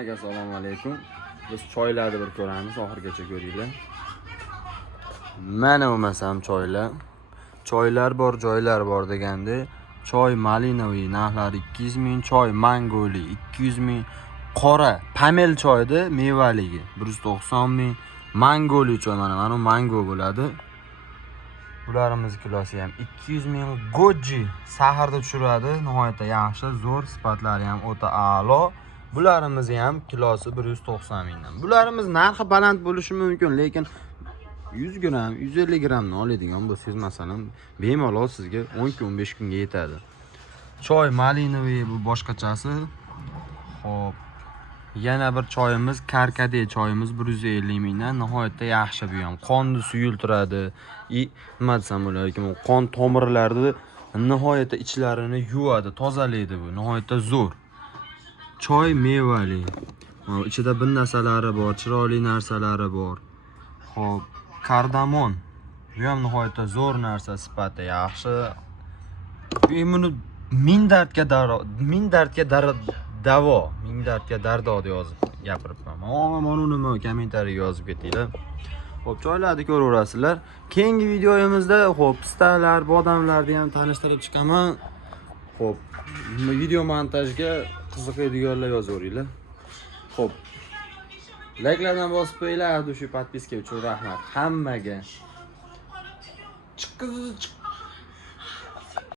Hammaga assalomu alaykum. Biz choylarni bir ko'ramiz, oxirigacha ko'ringlar. Mana bo'lmasam choylar. Choylar bor, joylar bor deganda, choy malinoviy narxlari 200 ming, choy mangoli 200 ming, qora pamel choydi mevaligi 190 ming, mangoli choy mana mango bo'ladi. Bularimiz kilosi ham 200 ming. Goji saharda tushiradi, nihoyatda yaxshi, zo'r, sifatlari ham o'ta a'lo. Bularimiz ham kilosi 190 mingdan. Bularimiz narxi baland bo'lishi mumkin, lekin 100 gram, 150 gramni oladigan bo'lsangiz, masalan, bemalol sizga 10-15 kunga yetadi. Choy malinoviy bu boshqachasi. Xo'p. Yana bir choyimiz Karkade choyimiz 150 mingdan, nihoyatda yaxshi bu ham. Qonni suyultiradi. Nima desam bo'lar ekan, qon tomirlarini nihoyatda ichlarini yuvadi, tozalaydi bu. Nihoyatda zo'r. Choy mevali. Ichida bir narsalari bor, chiroyli narsalari bor. Xo'p, kardamon. Bu ham nihoyatda zo'r narsa, sifati yaxshi. Buni ming dardga davo, ming dardga dardo deb yozib gapiribman. Mana nima kommentariyaga yozib ketinglar. Xo'p, choylarni ko'raverasizlar. Keyingi videoyimizda xo'p, pistalar, bodamlarni ham tanishtirib chiqaman. Xo'p, video montajga qiziqadiganlar yozaveringlar. Xo'p. Likelardan bosib qo'yinglar, dushi podpiska uchun rahmat hammaga. Chiq